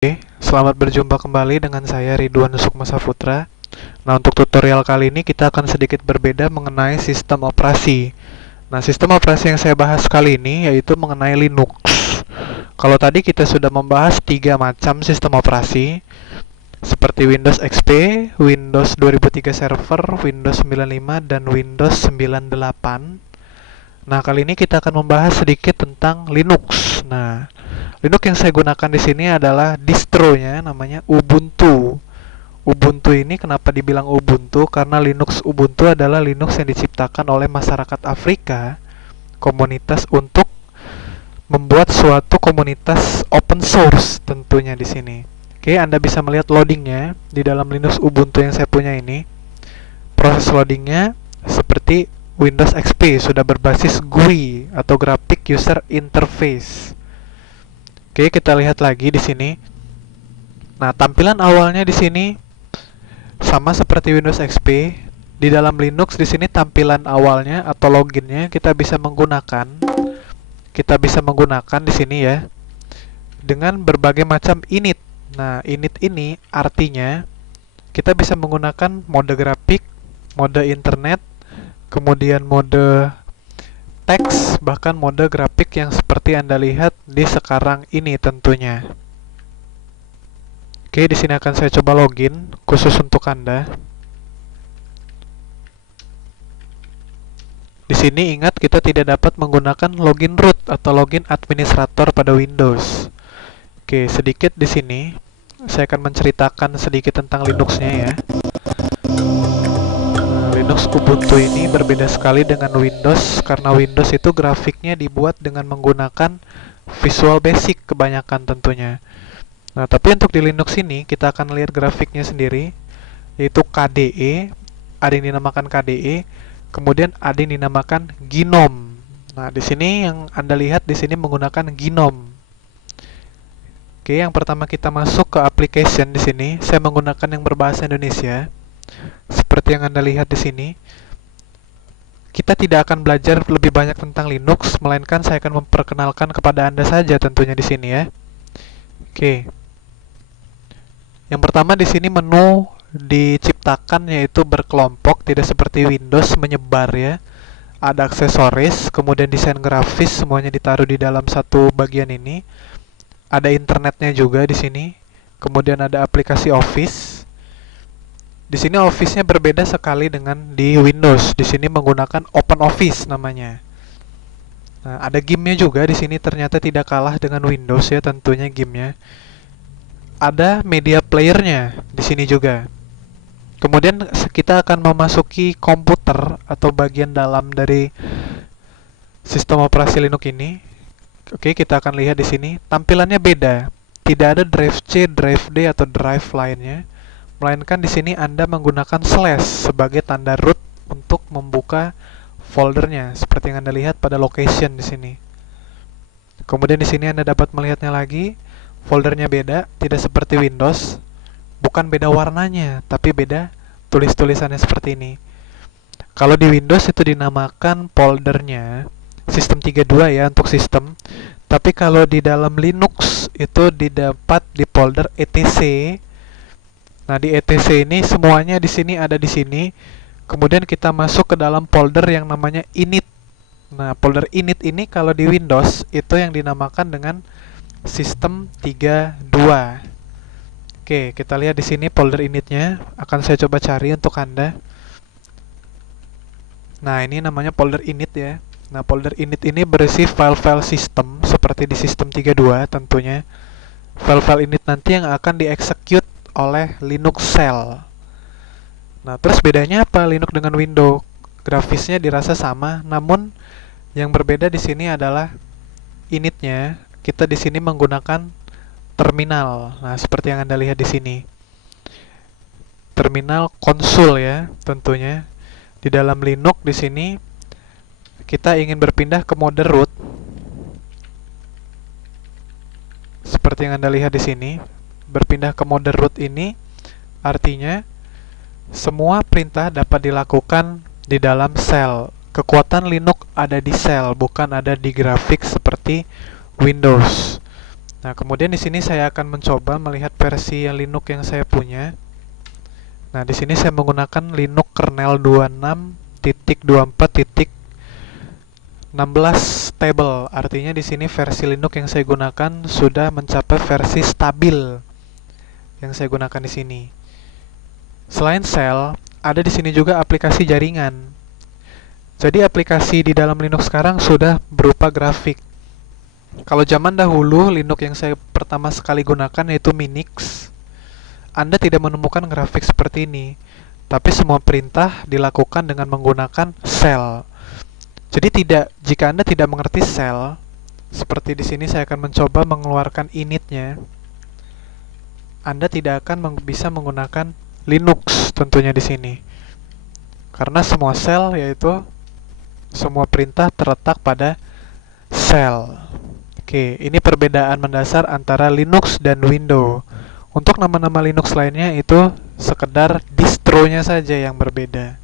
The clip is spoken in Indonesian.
Oke, selamat berjumpa kembali dengan saya Ridwan Sukma Saputra. Nah, untuk tutorial kali ini kita akan sedikit berbeda mengenai sistem operasi. Nah, sistem operasi yang saya bahas kali ini yaitu mengenai Linux. Kalau tadi kita sudah membahas 3 macam sistem operasi seperti Windows XP, Windows 2003 Server, Windows 95, dan Windows 98. Nah, kali ini kita akan membahas sedikit tentang Linux. Nah, Linux yang saya gunakan di sini adalah distronya namanya Ubuntu. Ubuntu ini kenapa dibilang Ubuntu? Karena Linux Ubuntu adalah Linux yang diciptakan oleh masyarakat Afrika, komunitas untuk membuat suatu komunitas open source tentunya di sini. Oke, Anda bisa melihat loadingnya di dalam Linux Ubuntu yang saya punya ini. Proses loadingnya seperti Windows XP sudah berbasis GUI atau Graphic User Interface. Oke, kita lihat lagi di sini. Nah, tampilan awalnya di sini sama seperti Windows XP. Di dalam Linux di sini tampilan awalnya atau loginnya kita bisa menggunakan di sini ya dengan berbagai macam init. Nah, init ini artinya kita bisa menggunakan mode grafik, mode internet, kemudian mode teks, bahkan mode grafik yang seperti Anda lihat di sekarang ini tentunya. Oke, di sini akan saya coba login khusus untuk Anda. Di sini ingat kita tidak dapat menggunakan login root atau login administrator pada Windows. Oke, sedikit di sini saya akan menceritakan sedikit tentang Linux-nya ya. Linux Ubuntu ini berbeda sekali dengan Windows karena Windows itu grafiknya dibuat dengan menggunakan Visual Basic kebanyakan tentunya. Nah, tapi untuk di Linux ini kita akan lihat grafiknya sendiri yaitu KDE, ada yang dinamakan KDE, kemudian ada yang dinamakan GNOME. Nah, di sini yang Anda lihat di sini menggunakan GNOME. Oke, yang pertama kita masuk ke application di sini, saya menggunakan yang berbahasa Indonesia. Seperti yang Anda lihat di sini, kita tidak akan belajar lebih banyak tentang Linux, melainkan saya akan memperkenalkan kepada Anda saja tentunya di sini ya. Oke. Yang pertama di sini menu diciptakan yaitu berkelompok, tidak seperti Windows menyebar ya. Ada aksesoris, kemudian desain grafis, semuanya ditaruh di dalam satu bagian ini. Ada internetnya juga di sini. Kemudian ada aplikasi Office. Di sini Office-nya berbeda sekali dengan di Windows. Di sini menggunakan Open Office namanya. Nah, ada game-nya juga di sini, ternyata tidak kalah dengan Windows ya tentunya game-nya. Ada media player-nya di sini juga. Kemudian kita akan memasuki komputer atau bagian dalam dari sistem operasi Linux ini. Oke, kita akan lihat di sini tampilannya beda. Tidak ada drive C, drive D atau drive lainnya, melainkan di sini Anda menggunakan slash sebagai tanda root untuk membuka foldernya, seperti yang Anda lihat pada location di sini. Kemudian di sini Anda dapat melihatnya lagi, foldernya beda, tidak seperti Windows. Bukan beda warnanya, tapi beda tulis-tulisannya seperti ini. Kalau di Windows itu dinamakan foldernya sistem 32 ya untuk sistem. Tapi kalau di dalam Linux itu didapat di folder etc. Nah, di etc ini semuanya di sini ada di sini. Kemudian kita masuk ke dalam folder yang namanya init. Nah, folder init ini kalau di Windows itu yang dinamakan dengan sistem 32. Oke, kita lihat di sini folder initnya. Akan saya coba cari untuk Anda. Nah, ini namanya folder init ya. Nah, folder init ini berisi file-file sistem seperti di sistem 32 tentunya. File-file init nanti yang akan dieksekut oleh Linux shell. Nah, terus bedanya apa Linux dengan Windows? Grafisnya dirasa sama, namun yang berbeda di sini adalah initnya. Kita di sini menggunakan terminal. Nah, seperti yang Anda lihat di sini. Terminal konsol ya, tentunya. Di dalam Linux di sini kita ingin berpindah ke mode root. Seperti yang Anda lihat di sini, berpindah ke mode root ini artinya semua perintah dapat dilakukan di dalam shell. Kekuatan Linux ada di shell, bukan ada di grafik seperti Windows. Nah, kemudian di sini saya akan mencoba melihat versi Linux yang saya punya. Nah, di sini saya menggunakan Linux kernel 26.24.16 stable. Artinya di sini versi Linux yang saya gunakan sudah mencapai versi stabil yang saya gunakan di sini. Selain shell, ada di sini juga aplikasi jaringan. Jadi aplikasi di dalam Linux sekarang sudah berupa grafik. Kalau zaman dahulu Linux yang saya pertama sekali gunakan yaitu Minix, Anda tidak menemukan grafik seperti ini, tapi semua perintah dilakukan dengan menggunakan shell. Jadi jika Anda tidak mengerti shell, seperti di sini saya akan mencoba mengeluarkan initnya, Anda tidak akan bisa menggunakan Linux tentunya di sini. Karena semua shell yaitu semua perintah terletak pada shell. Oke, ini perbedaan mendasar antara Linux dan Windows. Untuk nama-nama Linux lainnya itu sekedar distronya saja yang berbeda.